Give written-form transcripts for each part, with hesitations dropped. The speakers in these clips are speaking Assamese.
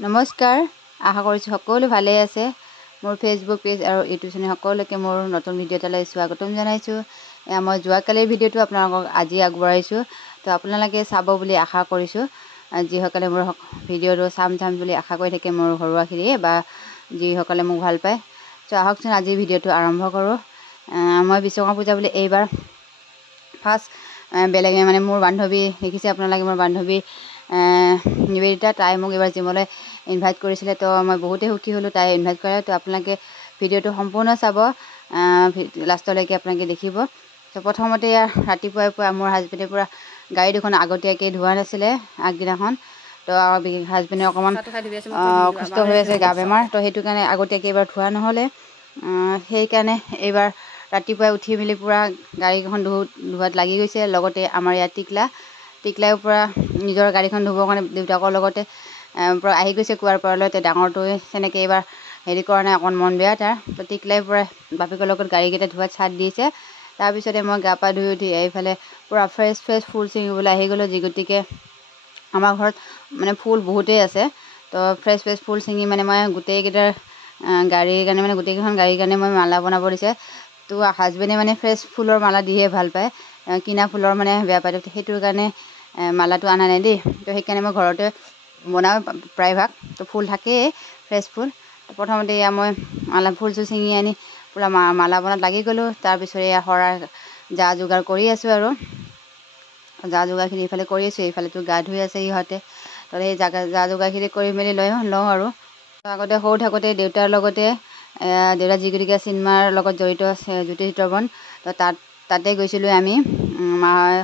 নমস্কাৰ, আশা কৰিছোঁ সকলো ভালে আছে। মোৰ ফেচবুক পেজ আৰু ইউটিউব চেনেল সকলোকে মোৰ নতুন ভিডিঅ' এটালৈ স্বাগতম জনাইছোঁ। মই যোৱাকালিৰ ভিডিঅ'টো আপোনালোকক আজি আগবঢ়াইছোঁ, তো আপোনালোকে চাব বুলি আশা কৰিছোঁ। যিসকলে মোৰ ভিডিঅ'টো চাম বুলি আশা কৰি থাকে, মোৰ ঘৰুৱাখিনিয়ে বা যিসকলে মোক ভাল পায়। ত' আহকচোন আজি ভিডিঅ'টো আৰম্ভ কৰোঁ। মই বিশ্বকৰ্মা পূজা বুলি এইবাৰ ফাৰ্ষ্ট বেলেগ মানে মোৰ বান্ধৱী দেখিছে আপোনালোকে, মোৰ বান্ধৱী নিবেদিতা, তাই মোক এইবাৰ জিমলৈ ইনভাইট কৰিছিলে। তো মই বহুতেই সুখী হ'লোঁ তাই ইনভাইট কৰে। তো আপোনালোকে ভিডিঅ'টো সম্পূৰ্ণ চাব, লাষ্টলৈকে আপোনালোকে দেখিব। তো প্ৰথমতে ইয়াৰ ৰাতিপুৱাই মোৰ হাজবেণ্ডে পূৰা গাড়ী দুখন আগতীয়াকৈ ধোৱা নাছিলে আগদিনাখন। তো হাজবেণ্ডে অকণমান অসুস্থ হৈ আছে, গা বেমাৰ। তো সেইটো কাৰণে আগতীয়াকৈ এইবাৰ ধোৱা নহ'লে। সেইকাৰণে এইবাৰ ৰাতিপুৱাই উঠি মেলি পূৰা গাড়ীখন ধোৱাত লাগি গৈছে। লগতে আমাৰ ইয়াত টিকলাইও পূৰা নিজৰ গাড়ীখন ধুবৰ কাৰণে দেউতাকৰ লগতে পূৰা আহি গৈছে কুঁৱাৰ পাৰলৈ। ডাঙৰটোৱে তেনেকৈ এইবাৰ হেৰি কৰা নাই, অকণ মন বেয়া তাৰ। তো টিকলাই পূৰা বাপেকৰ লগত গাড়ীকেইটা ধোৱাত চাট দিছে। তাৰপিছতে মই গা পা ধুই উঠি এইফালে পূৰা ফ্ৰেছ ফুল ছিঙিবলৈ আহি গ'লোঁ। যি গতিকে আমাৰ ঘৰত মানে ফুল বহুতেই আছে। তো ফ্ৰেছ ফুল ছিঙি মানে মই গোটেইকেইটাৰ গাড়ীৰ কাৰণে মানে গোটেইকেইখন গাড়ীৰ কাৰণে মই মালা বনাব দিছে। তো হাজবেণ্ডে মানে ফ্ৰেছ ফুলৰ মালা দিহে ভাল পায়, কিনা ফুলৰ মানে বেয়া পায়। সেইটোৰ কাৰণে মালাটো অনা নাই দেই। তো সেইকাৰণে মই ঘৰতে বনাওঁ প্ৰায়ভাগ। তো ফুল থাকেই, ফ্ৰেছ ফুল। প্ৰথমতে এয়া মই ফুল চুল ছিঙি আনি পূৰা মালা বনাত লাগি গ'লোঁ। তাৰপিছত এয়া শৰাই যা যোগাৰ কৰি আছোঁ আৰু যা যোগাৰখিনি এইফালে কৰি আছোঁ। এইফালেতো গা ধুই আছে ইহঁতে। তো সেই যা যোগাৰখিনি কৰি মেলি লওঁ আৰু। আগতে সৰু থাকোঁতে দেউতাৰ লগতে দেউতা যি গতিকে চিনেমাৰ লগত জড়িত আছে, জ্যোতি চিত্ৰবন। তো তাতে গৈছিলোঁ আমি,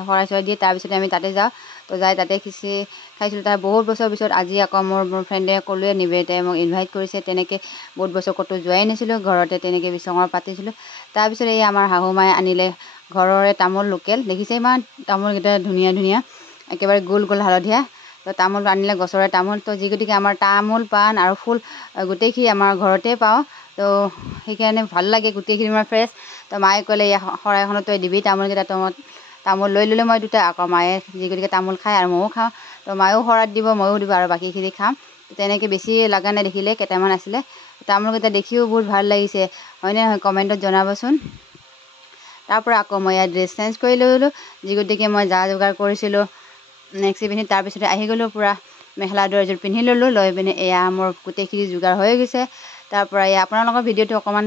শৰাই চৰাই দিয়ে। তাৰপিছতে আমি তাতে যাওঁ। তো যাই তাতে খিচিৰি খাইছিলোঁ। তাৰ বহুত বছৰ পিছত আজি আকৌ মোৰ ফ্ৰেণ্ডে ক'লোৱে নিবেদিতাই মোক ইনভাইট কৰিছে। তেনেকৈ বহুত বছৰ ক'তো যোৱাই নাছিলোঁ, ঘৰতে তেনেকৈ বিশ্বকৰ্মা পাতিছিলোঁ। তাৰপিছত এই আমাৰ শাহুমাই আনিলে ঘৰৰে তামোল, লোকেল। দেখিছে ইমান তামোলকেইটা ধুনীয়া একেবাৰে গোল হালধীয়া। তো তামোল আনিলে গছৰে তামোল। তো যি গতিকে আমাৰ তামোল পাণ আৰু ফুল গোটেইখিনি আমাৰ ঘৰতে পাওঁ। তো সেইকাৰণে ভাল লাগে, গোটেইখিনি আমাৰ ফ্ৰেছ। তো মায়ে ক'লে এই শৰাইখনত তই দিবি তামোলকেইটা। তো তামোল লৈ ল'লোঁ মই দুটা। আকৌ মায়ে যি গতিকে তামোল খায় আৰু ময়ো খাওঁ। তো মায়েও শৰাইত দিব, ময়ো দিব আৰু বাকীখিনি খাম। তেনেকৈ বেছি লগা নাই, দেখিলে কেইটামান আছিলে। তামোলকেইটা দেখিও বহুত ভাল লাগিছে, হয়নে নহয় কমেণ্টত জনাবচোন। তাৰপৰা আকৌ মই ইয়াত ড্ৰেছ চেঞ্জ কৰি ল'লোঁ। যি গতিকে মই যা যোগাৰ কৰিছিলোঁ নেক্সট পিন্ধি তাৰপিছতে আহি গ'লোঁ। পূৰা মেখেলা চাদৰ এযোৰ পিন্ধি ল'লোঁ। লৈ পিনে এয়া মোৰ গোটেইখিনি যোগাৰ হৈ গৈছে। তাৰপৰা এয়া আপোনালোকৰ ভিডিঅ'টো অকণমান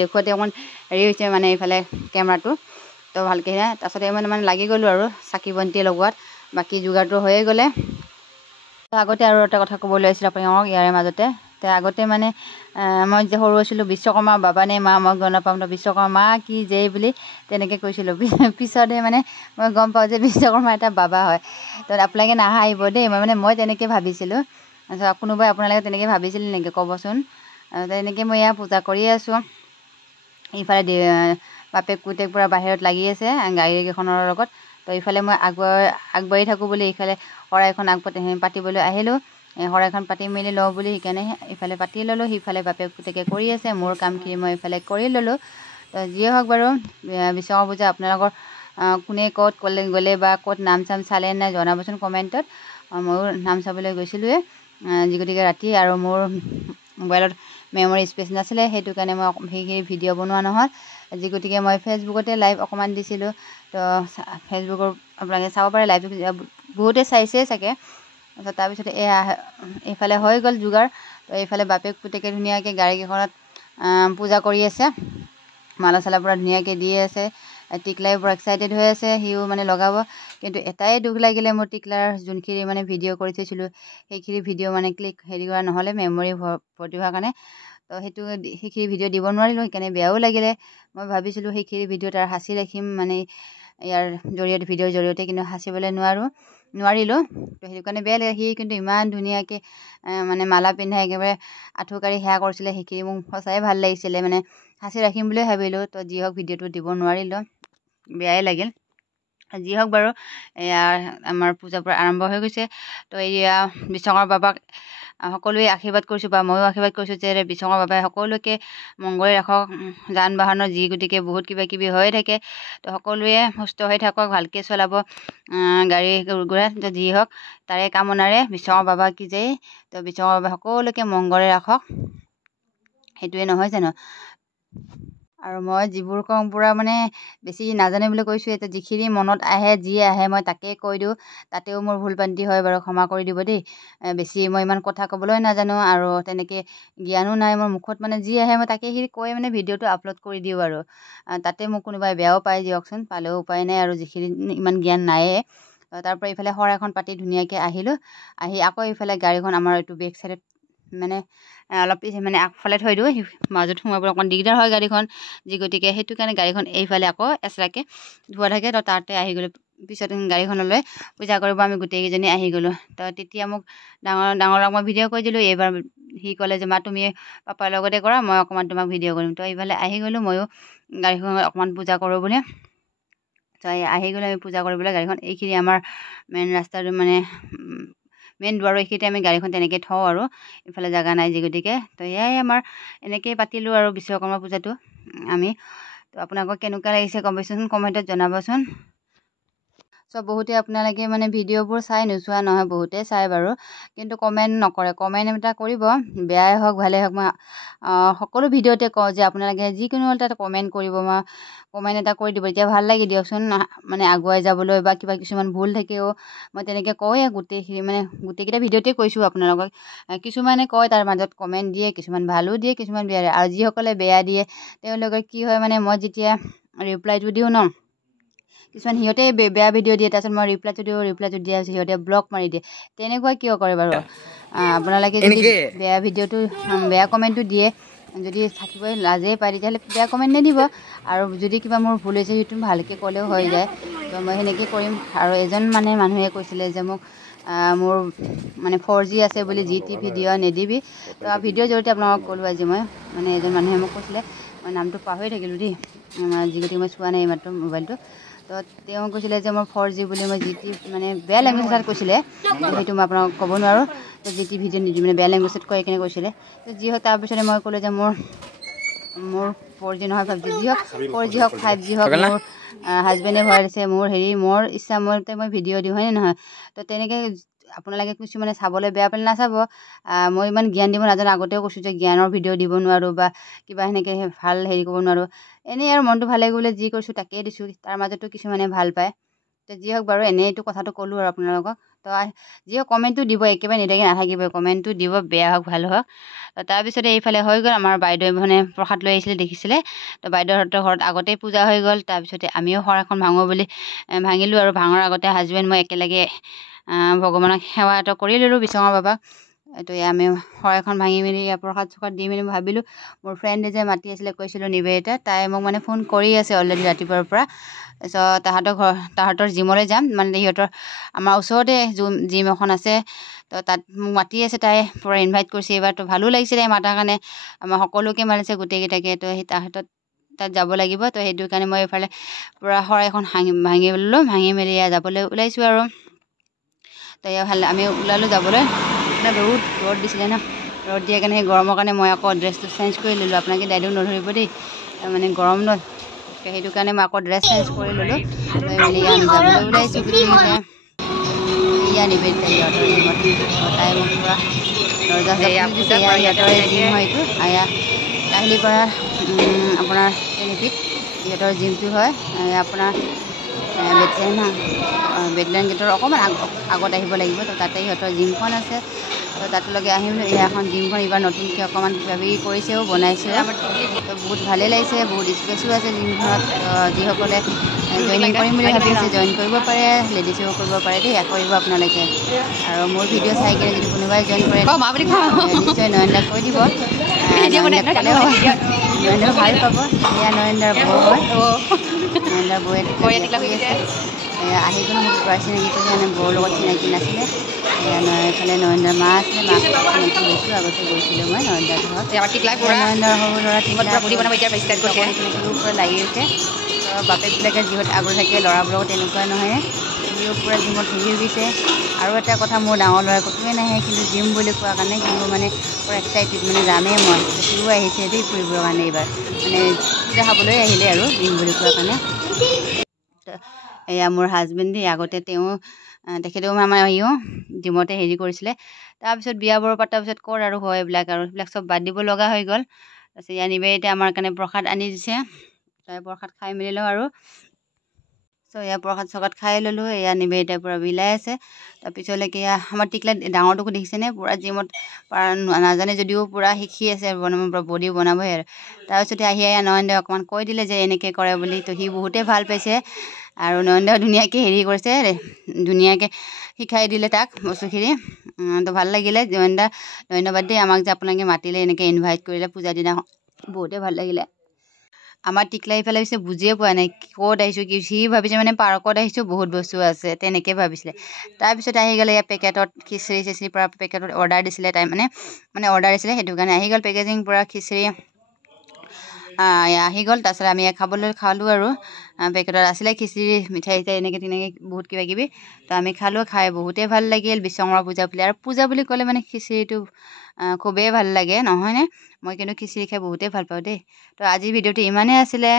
দেখুৱাতে অকণমান হেৰি হৈছে, মানে এইফালে কেমেৰাটো। তো ভালকৈ তাৰপাছতে মানে লাগি গ'লোঁ আৰু চাকি বন্তি লগোৱাত। বাকী যোগাৰটো হৈয়ে গ'লে। আগতে আৰু এটা কথা ক'বলৈ আছিলোঁ আপোনালোকক ইয়াৰে মাজতে। আগতে মানে মই যে সৰু আছিলোঁ, বিশ্বকৰ্মা বাবা নে মা মই গম নাপাম। তো বিশ্বকৰ্মা মা কি যেই বুলি তেনেকৈ কৈছিলোঁ। পিছতহে মানে মই গম পাওঁ যে বিশ্বকৰ্মা এটা বাবা হয়। তো আপোনালোকে নাহাঁহিব দেই, মই তেনেকৈ ভাবিছিলোঁ। তাৰপিছত কোনোবাই আপোনালোকে তেনেকৈ ভাবিছিল নেকি ক'বচোন। তেনেকৈ মই এয়া পূজা কৰি আছোঁ। ইফালে বাপেক পুতেক পূৰা বাহিৰত লাগি আছে গাড়ীকেইখনৰ লগত। তো ইফালে মই আগবাঢ়ি থাকোঁ বুলি ইফালে শৰাইখন পাতিবলৈ আহিলোঁ। শৰাইখন পাতি মেলি লওঁ বুলি সেইকাৰণে ইফালে পাতি ল'লোঁ। সিফালে বাপেক পুতেকে কৰি আছে, মোৰ কামখিনি মই ইফালে কৰি ল'লোঁ। তো যিয়ে হওক বাৰু, বিশ্বকৰ্মা পূজা আপোনালোকৰ কোনে ক'ত গ'লে বা ক'ত নাম চাম চালে নাই জনাবচোন কমেণ্টত। ময়ো নাম চাবলৈ গৈছিলোঁৱে যি গতিকে ৰাতি, আৰু মোৰ মোবাইলত মেমৰি স্পেচ নাছিলে, সেইটো কাৰণে মই সেইখিনি ভিডিঅ' বনোৱা নহ'ল। যি গতিকে মই ফেচবুকতে লাইভ অকণমান দিছিলোঁ। তো ফেচবুকৰ আপোনালোকে চাব পাৰে, লাইভ বহুতে চাইছেই চাগে। তাৰপিছতে এইফালে হৈ গ'ল যোগাৰ। তো এইফালে বাপেক পুতেকে ধুনীয়াকৈ গাড়ীকেইখনত পূজা কৰি আছে, মালা চালা পূৰা ধুনীয়াকৈ দি আছে। টিকলাই পূৰা এক্সাইটেড হৈ আছে, সিও মানে লগাব। কিন্তু এটাই দুখ লাগিলে, মোৰ টিকলাৰ যোনখিনি মানে ভিডিঅ' কৰি থৈছিলোঁ সেইখিনি ভিডিঅ' মানে হেৰি কৰা নহ'লে, মেমৰি ভৰ্তি হোৱাৰ কাৰণে। তো সেইখিনি ভিডিঅ' দিব নোৱাৰিলোঁ, সেইকাৰণে বেয়াও লাগিলে। মই ভাবিছিলোঁ সেইখিনি ভিডিঅ' তাৰ সাঁচি ৰাখিম, মানে ইয়াৰ জৰিয়তে ভিডিঅ'ৰ জৰিয়তে, কিন্তু সাঁচিবলৈ নোৱাৰিলোঁ। তো সেইটো কাৰণে বেয়া লাগে। সি কিন্তু ইমান ধুনীয়াকৈ মানে মালা পিন্ধাই একেবাৰে আঁঠু কাঢ়ি সেৱা কৰিছিলে, সেইখিনি মোক সঁচাই ভাল লাগিছিলে, মানে সাঁচি ৰাখিম বুলিয়ে ভাবিলোঁ। তো যি হওক ভিডিঅ'টো দিব নোৱাৰিলোঁ, বেয়াই লাগিল। যি হওক বাৰু, এয়া আমাৰ পূজাৰ পৰা আৰম্ভ হৈ গৈছে। তো এয়া বিশ্বকৰ্মা বাবাক সকলোৱে আশীৰ্বাদ কৰিছোঁ বা ময়ো আশীৰ্বাদ কৰিছোঁ যে বিশ্বকৰ্মা বাবাই সকলোকে মংগলে ৰাখক। যান বাহনৰ যি গতিকে বহুত কিবা কিবি হৈয়ে থাকে, তো সকলোৱে সুস্থ হৈ থাকক, ভালকৈ চলাব গাড়ী ঘোঁৰা, তো যি হওক তাৰে কামনাৰে বিশ্বকৰ্মা বাবা কি যে, তো বিশ্বকৰ্মা বাবাই সকলোকে মংগলে ৰাখক। সেইটোৱে নহয় জানো? আৰু মই যিবোৰ কওঁ পূৰা মানে বেছি নাজানে বুলি কৈছোঁ, এতিয়া যিখিনি মনত আহে যি আহে মই তাকেই কৈ দিওঁ। তাতেও মোৰ ভুল ভ্ৰান্তি হয় বাৰু, ক্ষমা কৰি দিব দেই। বেছি মই ইমান কথা ক'বলৈ নাজানো আৰু তেনেকৈ জ্ঞানো নাই মোৰ মুখত, মানে যি আহে মই তাকে কৈ মানে ভিডিঅ'টো আপলোড কৰি দিওঁ আৰু তাতে মোক কোনোবাই বেয়াও পাই দিয়কচোন, পালেও উপায় নাই আৰু যিখিনি ইমান জ্ঞান নায়ে। তাৰ পৰা ইফালে শৰাইখন পাতি ধুনীয়াকৈ আহিলোঁ। আহি আকৌ ইফালে গাড়ীখন আমাৰ এইটো বেক চাইডে মানে অলপ মানে আগফালে থৈ দিওঁ, মাজত সোমাবলৈ অকণমান দিগদাৰ হয় গাড়ীখন, যি গতিকে সেইটো কাৰণে গাড়ীখন এইফালে আকৌ এচৰাকৈ ধোৱা থাকে। তো তাতে আহি গ'লোঁ, পিছত গাড়ীখনলৈ পূজা কৰিব আমি গোটেইকেইজনী আহি গ'লোঁ। তো তেতিয়া মোক ডাঙৰক মই ভিডিঅ' কৰি দিলোঁ। এইবাৰ সি ক'লে যে মা তুমি পাপাৰ লগতে কৰা, মই অকণমান তোমাক ভিডিঅ' কৰিম। তো এইফালে আহি গ'লোঁ ময়ো গাড়ীখন অকণমান পূজা কৰোঁ বুলি। তো আহি গ'লোঁ আমি পূজা কৰিবলৈ। গাড়ীখন এইখিনি আমাৰ মেইন ৰাস্তাটো মানে মেইন দুৱাৰৰ এইখিনিতে আমি গাড়ীখন তেনেকৈ থওঁ আৰু ইফালে জেগা নাই যি গতিকে। তো এয়াই আমাৰ এনেকৈয়ে পাতিলোঁ আৰু বিশ্বকৰ্মা পূজাটো আমি। তো আপোনালোকক কেনেকুৱা লাগিছে কমেণ্টচোন, কমেণ্টত জনাবচোন। বহুতে আপোনালোকে মানে ভিডিঅ'বোৰ চাই, নোচোৱা নহয়, বহুতে চাই বাৰু, কিন্তু কমেণ্ট নকৰে। কমেণ্ট এটা কৰিব, বেয়াই হওক ভালেই হওক। মই সকলো ভিডিঅ'তে কওঁ যে আপোনালোকে যিকোনো এটা কমেণ্ট কৰিব, মই কমেণ্ট এটা কৰি দিব, এতিয়া ভাল লাগে দিয়কচোন, মানে আগুৱাই যাবলৈ বা কিবা কিছুমান ভুল থাকেও মই তেনেকৈ কওঁৱেই গোটেইখিনি, মানে গোটেইকেইটা ভিডিঅ'তে কৈছোঁ আপোনালোকক। কিছুমানে কয় তাৰ মাজত কমেণ্ট দিয়ে, কিছুমান ভালো দিয়ে, কিছুমান বেয়া দিয়ে। আৰু যিসকলে বেয়া দিয়ে তেওঁলোকৰ কি হয়, মানে মই যেতিয়া ৰিপ্লাইটো দিওঁ ন, কিছুমান সিহঁতে বেয়া ভিডিঅ' দিয়ে, তাৰপিছত মই ৰিপ্লাইটো দিওঁ, ৰিপ্লাইটো দিয়া পিছত সিহঁতে ব্লক মাৰি দিয়ে। তেনেকুৱা কিয় কৰে বাৰু? আপোনালোকে যদি বেয়া ভিডিঅ'টো বেয়া কমেণ্টটো দিয়ে, যদি থাকিবই লাজেই পায়, তেতিয়াহ'লে বেয়া কমেণ্ট নিদিব। আৰু যদি কিবা মোৰ ভুল হৈছে সেইটো ভালকৈ ক'লেও হৈ যায়। তো মই সেনেকৈ কৰিম। আৰু এজন মানে মানুহে কৈছিলে যে মোক মোৰ মানে 4G আছে বুলি GT ভিডিঅ' নিদিবি। তো ভিডিঅ'ৰ জৰিয়তে আপোনালোকক ক'লোঁ আজি মই, মানে এজন মানুহে মোক কৈছিলে, মই নামটো পাহৰি থাকিলোঁ দেই, যি গতিকে মই চোৱা নাই এইমাত্ৰ মোবাইলটো। তো তেওঁ কৈছিলে যে মোৰ 4G বুলি, মই GT মানে বেয়া লেংগুৱেজ এটাত কৈছিলে, সেইটো মই আপোনাক ক'ব নোৱাৰোঁ। তো GT ভিডিঅ' নিদিবি মানে বেয়া লেংগুৱেজত কৈ কেনে কৈছিলে। তো যি হওক তাৰপিছতে মই ক'লোঁ যে মোৰ 4G নহয় 5G, যি হওক 4G হওক 5G হওক, মোৰ হাজবেণ্ডে ভৰাই দিছে, মোৰ ইচ্ছা মতে মই ভিডিঅ' দিওঁ, হয়নে নহয়? তো তেনেকৈ আপোনালোকে কিছুমানে চাবলৈ বেয়া পালে নাচাব। মই ইমান জ্ঞান দিব নাজানো, আগতেও কৈছোঁ যে জ্ঞানৰ ভিডিঅ' দিব নোৱাৰোঁ বা কিবা সেনেকৈ ভাল হেৰি কৰিব নোৱাৰোঁ। এনেই আৰু মনটো ভালে কৰিবলৈ যি কৰিছোঁ তাকেই দিছোঁ, তাৰ মাজতো কিছুমানে ভাল পায়। তো যি হওক বাৰু, এনেই এইটো কথাটো ক'লোঁ আৰু আপোনালোকক। তো যি হওক কমেণ্টটো দিব, একেবাৰে নিদিয়াকৈ নাথাকিবই, কমেণ্টটো দিব, বেয়া হওক ভাল হওক। তাৰপিছতে এইফালে হৈ গ'ল, আমাৰ বাইদেৱে মানে প্ৰসাদ লৈ আহিছিলে দেখিছিলে। তো বাইদেউহঁতৰ ঘৰত আগতেই পূজা হৈ গ'ল। তাৰপিছতে আমিও শৰাইখন ভাঙোঁ বুলি ভাঙিলোঁ। আৰু ভাঙৰ আগতে হাজবেণ্ড মই একেলগে ভগৱানক সেৱা এটা কৰি ল'লোঁ, বিশ্বকৰ্মা বাবাক। তো আমি শৰাইখন ভাঙি মেলি প্ৰসাদ চসাদ দি মেলি ভাবিলোঁ, মোৰ ফ্ৰেণ্ডে যে মাতি আছিলে কৈছিলোঁ নিবেদিতা, তাই মোক মানে ফোন কৰি আছে অলৰেডি ৰাতিপুৱাৰ পৰা। তাৰপিছত তাহাঁতৰ জিমলৈ যাম, মানে সিহঁতৰ আমাৰ ওচৰতে জিম এখন আছে। তো তাত মোক মাতি আছে, তাই পূৰা ইনভাইট কৰিছে এইবাৰ। তো ভালো লাগিছে তাই মাতাৰ কাৰণে, আমাৰ সকলোকে মাতিছে গোটেইকেইটাকে। তো সেই তাত যাব লাগিব। তো সেইটো কাৰণে মই এইফালে পূৰা শৰাইখন ভাঙি ল'লোঁ, ভাঙি মেলি যাবলৈ ওলাইছোঁ আৰু। তো ভাল আমি ওলালোঁ যাবলৈ, মানে বহুত ৰ'দ দিছিলে ন, ৰ'দ দিয়াৰ কাৰণে সেই গৰমৰ কাৰণে মই আকৌ ড্ৰেছটো চেঞ্জ কৰি ল'লোঁ। আপোনালোকে দাইদেউ নধৰিব দেই, মানে গৰম ন, সেইটো কাৰণে মই আকৌ ড্ৰেছ চেঞ্জ কৰি ল'লোঁ। লৈ মেলি আমি যাবলৈ ওলাইছোঁ গোটেইকেইটা। এয়া নিবেদিতা সিহঁতৰ জিমত, তাই মোক পূৰা দৰ্জা দিছে, সিহঁতৰে জিম হয় এইটো, কাহিলীৰ পৰা আপোনাৰ তিনিআলিত সিহঁতৰ জিমটো হয়। আপোনাৰ বেটলেন গেটৰ অকণমান আগত আহিব লাগিব। তো তাতে সিহঁতৰ জিমখন আছে। তো তাতলৈকে আহিম। এখন জিমখন এইবাৰ নতুনকৈ অকণমান কিবাকিবি কৰিছেও, বনাইছেও। তো বহুত ভালেই লাগিছে, বহুত স্পেচো আছে জিমখনত। যিসকলে জইনিং কৰিম বুলি ভাবি আছে জইন কৰিব পাৰে, লেডিছেও কৰিব পাৰে দেই, কৰিব আপোনালোকে। আৰু মোৰ ভিডিঅ' চাই কিনে যদি কোনোবাই জইন কৰে নিশ্চয় নয়নদাক কৈ দিব, নয়নদাক ক'লেও নয়নদাও ভাল পাব। এয়া নয়নদাৰ বৌ হয়, নয়নদাৰ বৌয়ে কৰি আছে। আহি গ'ল, মোক প্ৰায় চিনাকি কৰিছে, বৌৰ লগত চিনাকি নাছিলে। এইফালে নয়নদাৰ মা আছিলে, মাক চিনাকি হৈছোঁ, আগতে গৈছিলোঁ মই নয়নদাৰ ঘৰত। নয়নদাৰ সৰু ল'ৰা পূৰা লাগি গৈছে। তো বাপেকবিলাকে যিহেতু আগত থাকে, ল'ৰাবোৰৰ তেনেকুৱা নহয়, সিও পূৰা জিমত হেৰি হৈ গৈছে। আৰু এটা কথা, মোৰ ডাঙৰ ল'ৰাই ক'তোৱে নাহে, কিন্তু জিম বুলি কোৱা কাৰণে সি মোৰ মানে পূৰা এক্সাইটেড, মানে যামেই মই। সিও আহিছে দেই ফুৰিবৰ কাৰণে এইবাৰ, মানে পূজা খাবলৈ আহিলে আৰু জিম বুলি কোৱা কাৰণে। এয়া মোৰ হাজবেণ্ড দেই, আগতে তেখেতেও আমাৰ ইও জিমতে হেৰি কৰিছিলে। তাৰপিছত বিয়া বাৰু পতাৰ পিছত ক'ৰ আৰু হয় এইবিলাক চব বাদ দিব লগা হৈ গ'ল। তাৰপিছত ইয়াৰ নিবে এতিয়া আমাৰ কাৰণে প্ৰসাদ আনি দিছে, তাই প্ৰসাদ খাই মেলি লওঁ আৰু। চ' এয়া প্ৰসাদ চসাদ খাই ল'লোঁ। এয়া নিবে এতিয়া পূৰা বিলাই আছে। তাৰপিছলৈকে আমাৰ টিকলাই ডাঙৰটোকো দেখিছেনে, পূৰা জিমত নাজানে যদিও পূৰা শিকি আছে বডি বনাবহে আৰু। তাৰপিছতে আহি নয়নদাই অকণমান কৈ দিলে যে এনেকৈ কৰে বুলি, তো সি বহুতেই ভাল পাইছে। আৰু নয়নদাও ধুনীয়াকৈ হেৰি কৰিছে, ধুনীয়াকৈ শিকাই দিলে তাক বস্তুখিনি। তো ভাল লাগিলে। ধন্যবাদ দেই, আমাক যে আপোনালোকে মাতিলে, এনেকৈ ইনভাইট কৰিলে পূজাৰ দিনাখন, বহুতেই ভাল লাগিলে। আমাৰ টিকলাই ইফালে পিছে বুজিয়ে পোৱা নাই ক'ত আহিছোঁ, কি সি ভাবিছে মানে পাৰ্কত আহিছোঁ, বহুত বস্তু আছে, তেনেকৈ ভাবিছিলে। তাৰপিছত আহি গ'লে ইয়াৰ পেকেটত খিচিৰি চিচিৰি পৰা পেকেটত অৰ্ডাৰ দিছিলে, তাই মানে অৰ্ডাৰ দিছিলে, সেইটো কাৰণে আহি গ'ল পেকেজিং পূৰা খিচিৰি আহি গ'ল। তাৰপিছত আমি খালোঁ আৰু পেকেটত আছিলে খিচিৰি, মিঠাই চিঠাই এনেকৈ তেনেকৈ বহুত কিবা কিবি। তো আমি খালোঁ, খাই বহুতেই ভাল লাগিল। বিশ্বকৰ্মা পূজা বুলি, আৰু পূজা বুলি ক'লে মানে খিচিৰিটো খুবেই ভাল লাগে, নহয়নে? মই কিন্তু খিচিৰি খাই বহুতেই ভাল পাওঁ দেই। তো আজিৰ ভিডিঅ'টো ইমানেই আছিলে।